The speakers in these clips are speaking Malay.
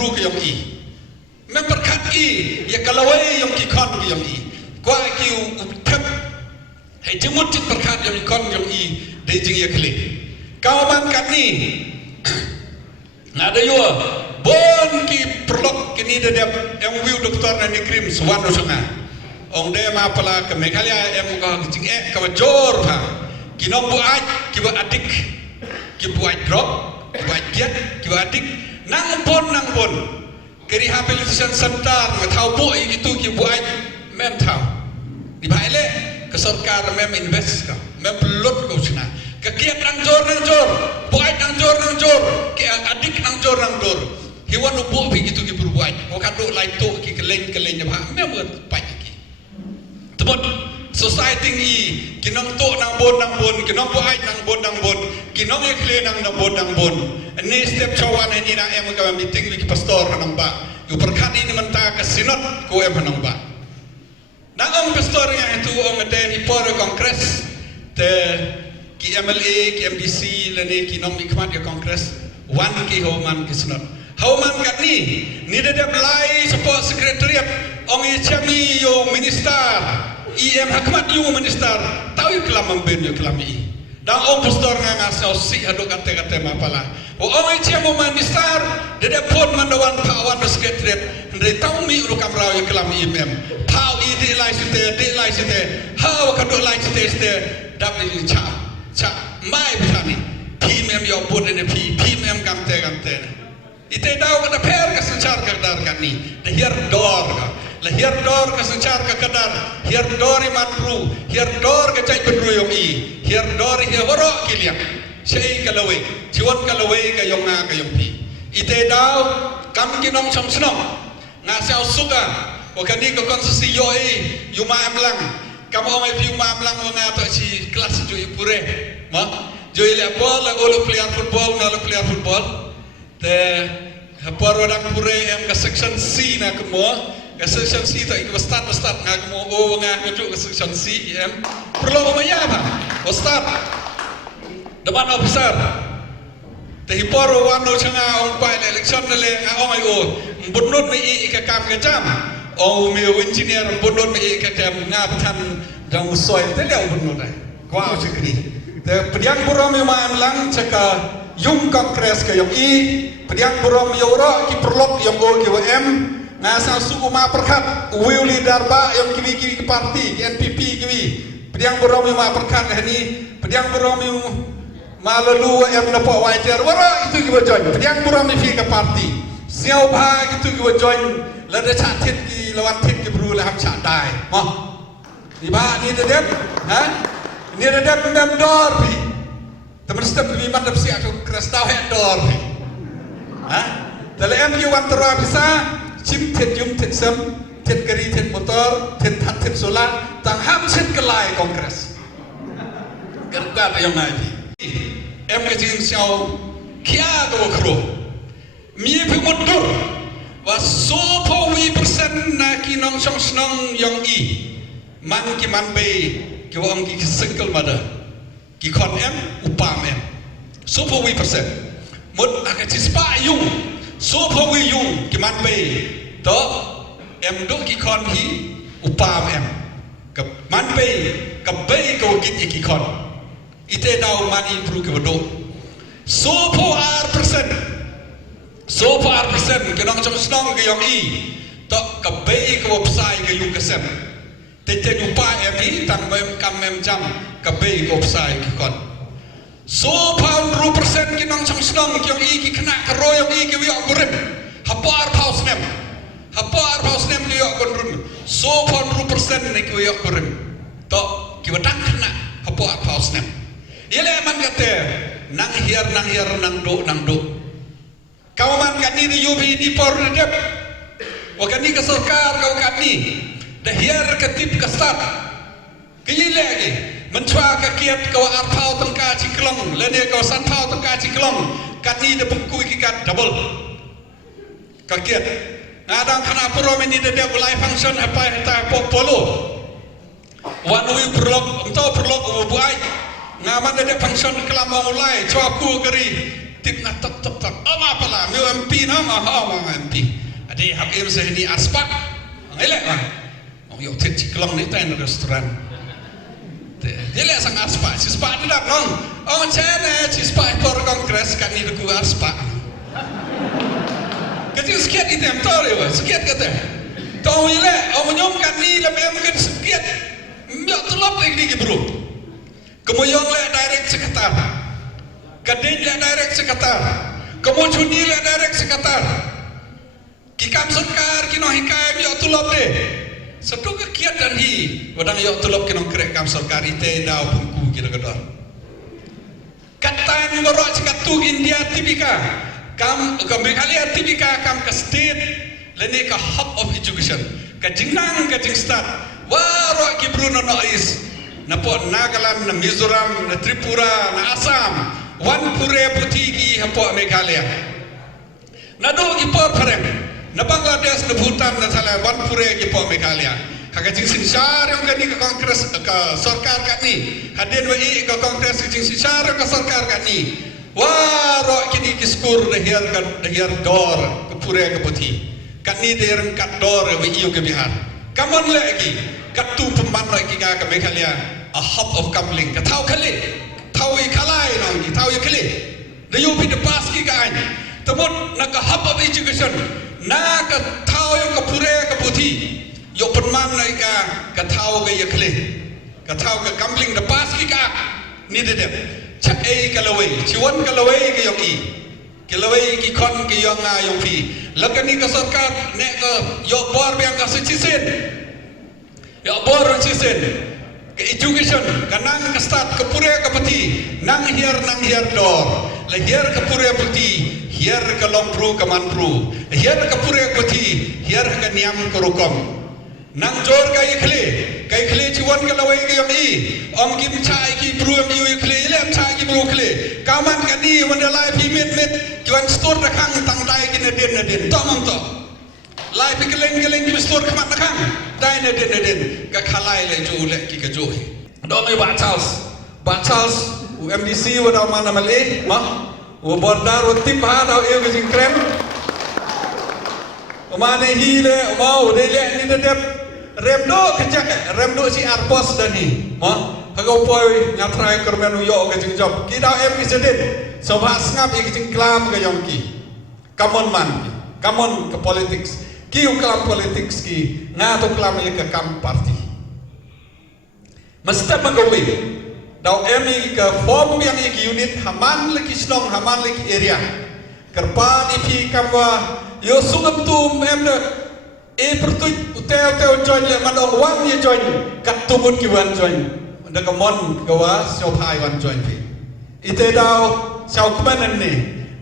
bru ke yang i memperkat i ya kalawai yang kikon ke yang i kwa ki utep hai jemut cit perkat yang ikon yang i de jing ya kli kau man kat ni ada yo bon ki perlok kini de yang wiu doktor na ni krim swan do sunga ong de ma pala ke Meghalaya em ko jing ka jor pa kinong bu aj ki ba adik ki bu aj drop ki bu aj kiat ki ba adik nang bon ke rehabilitation center ma thau bu itu ki bu aj mem thau di baile ke sarkar mem invest ka mem pelot ko sina ke kiat nang jor bu aj nang jor ke adik nang jor hiwan bu begitu ki bu aj ko kadu lai to ki keleng ya ba mem pai ki tebot society ni kinong to nang bon kinong bu aj nang bon kinong e kle nang bon ni step chawan ni na em ka meeting ki pastor nang ba yu perkat ini menta ke sinod ko em nang ba nang ang pastor nga itu ang den ipor kongres te ki MLA ki MDC lani kinong ikmat ya kongres wan ki homan ki sinod homan kat ni de lai support secretariat ong i chami yo minister IM hakmat yu minister tahu kelam memben yu kelam i dan ong pastor nga ngasau si aduk kate ma pala ong i chamo minister de pon mandawan pawan secretariat de tahu mi ru kamrau yu kelam IM pau i de lai site how ka do lai site dap ni cha mai bani PMM yo pon ne PMM gamte ite daw ka per ka sanchar ka dar kan ni de hier dor ka la hier dor ka sanchar ka kadar hier dor matru hier dor ka cai pedru yong i hier dor hi horo kiliak sei kalawe jiwan kalawe ka yong nga ka yong pi ite daw kam kinong chom snong nga sao suka o kani ka konsesi yo i yu ma amlang kam o mai piu ma amlang nga to si kelas ju ipure ma jo ile bol la olo player football te haparodang pure em ka section C na kemo ka section C ta ik start nga kemo o nga ngejuk ka section C em perlu maya ba o start depan officer te hiporo wano changa ong pa election le nga ong ai o bunut me I ka kam ka jam o me engineer bunut me ka kam nga than dang soil te le bunut ai kwa o sikri te pediang buram ma amlang chaka yung kongres ke yung i pediang buram yoro ki perlok yung o ki WM ngasa suku ma perkat will leader ba yung kiwi parti ki NPP kiwi pediang buram ma perkat ni pediang buram ma lalu WM na po wajar wara itu ki join pediang buram fi ka parti siau ba itu ki join la de chat thit ki lawan thit ki bru la ham chat dai mo di ba ni de ha ni de mem dor pi teman step lebih mantap sih aku keras tahu dor Dalam em yu wan tera bisa chim thet yum thet sem thet kari thet motor thet that thet solar tang ham chet kelai kongres gerga pa yung nai em ke jing xiao kia do kro mi pi motor was so po wi persen na ki nong song snong yang i man ki man be ki wong ki sengkel mada ki kon em upam em so po wi persen một cái spa yung số phong huy yung cái man bay đó em đốt cái con hi upam em cái man bay cái bay câu cái con ite đào man improve cái vật số po R% cái nong trong snong cái yong i đó cái bay cái website cái yung cái sem te upam em hi tăng em cam em jam cái bay cái website cái con so pound % kinong sang snong kyong i ki kena karo yang i ki wi akurim hapar paus nem ki akurun so pound % ne ki wi akurim to ki wadang kena hapar paus nem ile man kate nang hier nang do kau man kani di yubi di por dep wakani ka sarkar kau kami dah hier ketip ka start ki lagi mencua kakiat kau arpau tengka ciklong lene kau sanpau tengka ciklong kani de bungku ikat double kakiat ngadang kana puro meni de ulai function apa heta polo wanui perlok entau perlok buai ngaman de function kelam mulai cuaku keri tip na top ama pala mi MP na ma MP ade hak em sehni aspak ngelek lah yo tet ciklong ni tan restoran dia lek sang aspak si spak dak nong cene si spak por kongres kan ni ku aspak kecil sekian itu yang tahu lewa sekian kata tahu ile nyom kan ni lebih mungkin sekian mbak tulap lagi ni bro kemoyong le direct sekretar kadin le direct sekretar kemojuni le direct sekretar kikam serkar kino hikai mbak tulap le setu kekiat dan hi wadang yok tulap kino krek kam serkar ite dau pungku kira gedor kata ni borok cikatu India tipika kam Meghalaya tipika kam ke state lene ka hub of education ka jingnang ka jing start waro ki Bruno Nois na po Nagaland na Mizoram na Tripura na Assam wan pure putigi hapo Meghalaya na do ki por parem na Bangladesh na Bhutan na thala wan pure ki po Meghalaya haga jing sinsar yang kani ka kongres ka sarkar kani hadin wa i ka kongres jing sinsar ka sarkar kani waro kini kiskur dahir dor ke pure ke putih kani der kat dor we iyo ke bihar kamon lagi katu pemban lagi ke Meghalaya a hub of kamling ka thau khali thau I khalai nong ki thau I khali the you be the pass ki ka an tamut na ka hub of education na ka thau yo ka pure ke putih yo pemban lagi ka thau ke khali ka thau ke kamling the pass ki ka ni de cha ei kalawai chiwan kalawai ke yong I kalawai ki kon ke yong a yong pi lakani ka sarkar ne ka yo bor biang ka sicisen yo bor sicisen ke education kanang ka start ke pure ka pati nang hiar dor la hiar ka pure pati hiar ka lompru ka manpru hiar ka pure pati hiar ka niam ka rukom nang jor ka ikhle chiwan ka lawai ka yong I om kim chai ki bru am yu ikhle lem chai ki bru ikhle kaman ka ni wanda lai pi met chiwan store na khang tang dai ki na den to mong to lai pi keleng ki store khamat na khang dai na den ka khalai le ju le ki ka jo do mai ba Charles UMDC wada mana male ma wo bordar wo tip ha da e ga jing krem omane hi le mau de le ni de remdo si arpos dan ni kagau poi ngatrai kermenu yo ke jing job ki dau em isedin so bahas ngap ki jing klam ke yong ki kamon ke politics ki uklam politics ki ngato klam ye ke kam party mesti magawi dau em ke form yang ki unit haman leki snong haman leki area kerpa ipi kamwa yo sungam tum em de pertuj uteo join le manong wang ye join kat tumun ki wan join nda kamon kawa sio phai wan join pi ite dau sao kmanan ni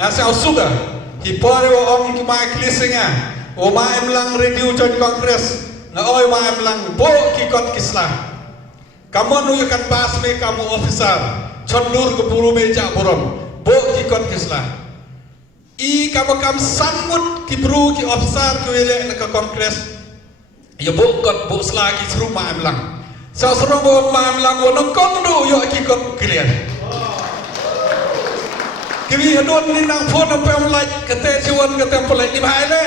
na sao suga hi pore wo ong ki mai klisinga o ma em lang review join congress na oi ma em lang bo ki kot kisla kamon yu kan bas me kamu officer chondur ke buru meja borom bo ki kot kisla I kam sangmut ki bru ki officer ki wele ka kongres ya bo kot bo sla ki seru ma am lang sa seru bo ma am lang wo nong kong do yo ki kot clear ki wi hadon ni nang phone am pem like kate siwan kate polai ni bhai le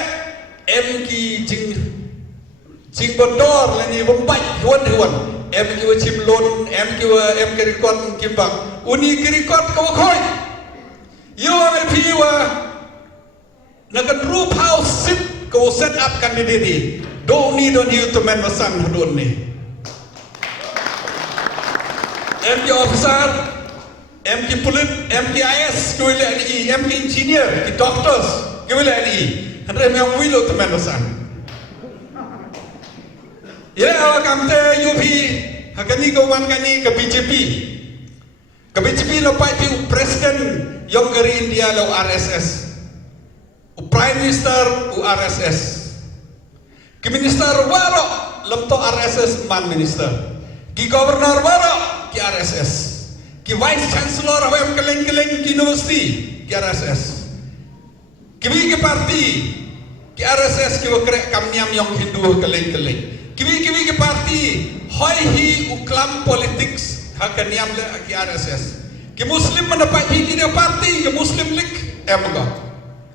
em ki jing bondor le ni bom bai huan em ki wa chim lon em ki wa em ki record kim bang uni ki record ka khoi yo ai pi wa nakan roof house sit ko set up candidate don't need on you to man masan hadon ni MK officer MK police MKIS ko ile ni MK engineer ki doctors ko ile ni andre me wilo to man masan ya kamte UP hakani ko wan kani ke BJP lo pai pi president yang dari India lo RSS Prime Minister RSS ki minister waro lemto RSS man minister ki governor waro ki RSS ki vice chancellor wem keleng ki university ki RSS ki parti ki RSS ki wakrek kamnyam yang Hindu keleng ki parti hoi hi uklam politics hakaniam le ki RSS ki muslim mendapat ki parti ki muslim league em ko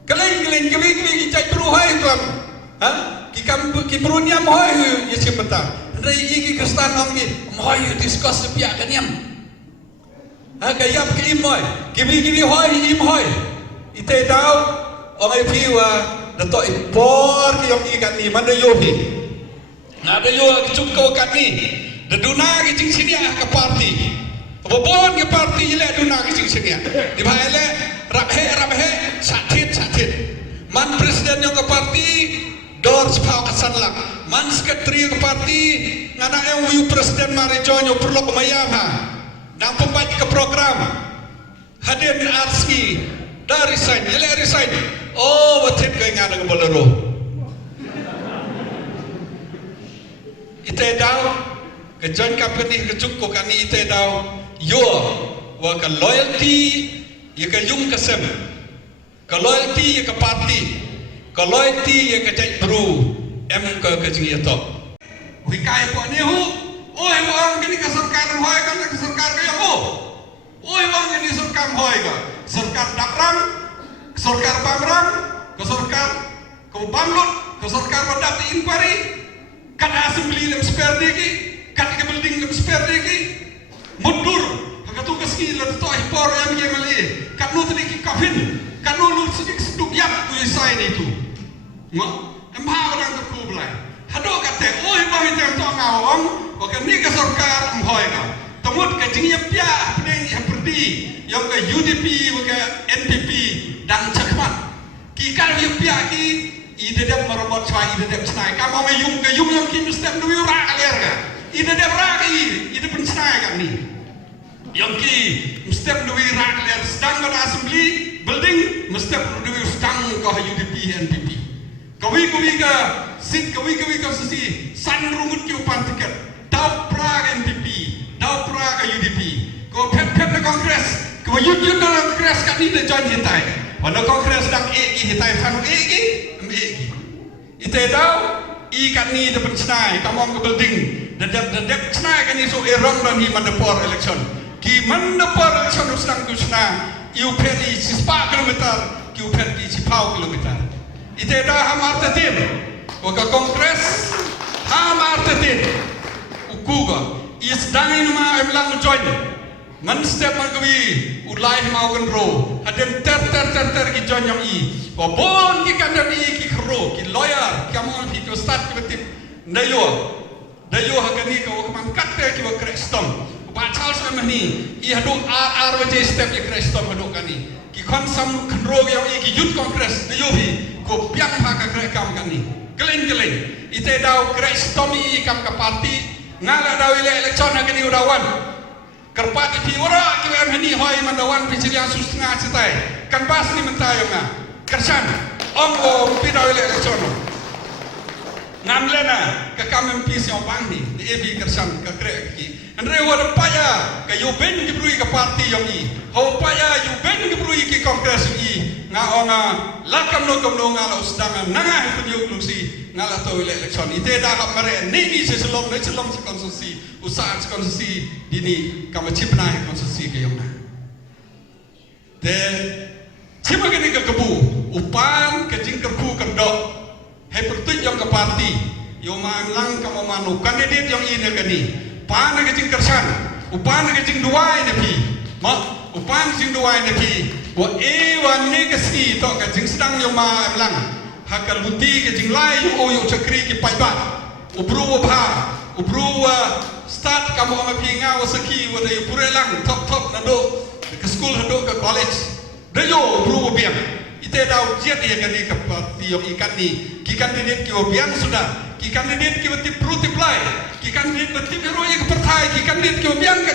keleng kewi cai peruhai tuam ha ki perunya mohoi ye cipta rei iki kristan ong ki mohoi discuss pia kaniam ha kaya ke imoy kiwi hoi im hoi ite dau ong ai piwa dato ipor ki ong ikan ni mana yo hi na da yo ki cukko kat ni da duna ki cing sini ke parti bobon ke parti ile duna ki cing sini di baile rabhe satit man presiden yang ke parti dor sepau kasanlak man sekretari ke parti ngana yang wiu presiden mari jonyo perlu kemayam ha dan pembaik ke program hadir di arski dari resign oh watit ke ngana ke bolero ite daw ke join company ke cukko kani ite daw yo wa ke loyalty ye ke yung kesem ke loyalty ye ke parti ke loyalty ye ke cai bru em ke jing to wi kai po ni hu oi wang kini ke sarkar hoi kan ke sarkar ke yo oi wang kini sarkar hoi ka sarkar dakram sarkar bamram ke sarkar ke bamlut ke sarkar badak inquiry kat assembly lem spare deki kat ke building lem spare deki mundur tugas ki la to por yang ye mali kat nu tadi ki kafin kat nu lu sedik seduk yap ku sign itu ma emha orang tu ku belai hado kate oi ba mi tem to ngawong o ke ni ka sarkar hoi ka temut ke jing yap ya pedeng yang perdi yang ke UDP o ke NPP dang cakmat ki kal yap ya ki ide dem marobot chai ide dem snai ka mo yung ke yung yang ki mustem du ra aler ka ide dem ra ki ide pun snai ka ni yang ki mesti duwi rakyat sedang ke assembly building mesti duwi sedang ke UDP NPP kawi ke sit kawi ke sesi san rungut ki upan tiket dau pra NPP dau pra ke UDP ko pet na kongres ko yut na kongres kat ni de join hitai wana kongres dang ki hitai fanu ki ite dau i kat ni de pensnai kamong ke building de snai kan ni so erong dan hi mandapor election ki mandapor election sedang kusna iu pedi 10 kilometer ki u pedi 10 kilometer ite dah hamar tetin waka kongres hamar tetin ukuga is dangin ma emlang join man step man kawi ulai mau kan ro haden ter ki join yang i ko bon ki kan i ki kro ki lawyer ki amon ki start ki betip dayo hakani ko man katte ki wa krestom ba Charles Memani i hadu RRWJ step ye krestom hadu kani ki konsam kro yang i ki youth congress dayo hi ko piang ha ka krekam kani keleng ite daw krestom i kam ka parti ngala daw ile election hakani udawan kerpat di ora ki Memani hoi mandawan picilian susna citai kan bas ni mentayong na kersan ongo pidaw ile election ngamlena ke kamem pis yang bangni di ebi kersan ke krek ki andre wada paya ke yo ben ki brui ke parti yang i ho paya yo ben ki brui ki kongres i nga onga lakam no nga la usdanga nanga hu yo klusi ngala to ile election ite da ka mare ni se selom se konstitusi usaha konstitusi dini kama chipna konstitusi ke yang na de chipa ke ni ke kebu upan ke jing kerbu kerdok hai pertut yang ke parti yo lang kamu manu kandidat yang ini kani pan ke jing kersan upan ke jing dua ini pi ma upan jing dua ini pi wa wan ne ke si to ke jing sedang yo lang hakal buti ke jing lai yo cakri ki pai ba ubru start kamu ama pi nga wasaki wa de pure lang top na do ke school hado ke college de yo ubru biang ite daw jet ye kani ke parti yang ikan ni ki kandidat ki obiang sudah ki kandidat ki wati pruti play ki kandidat wati ro ye ke partai ki kandidat ki obiang ka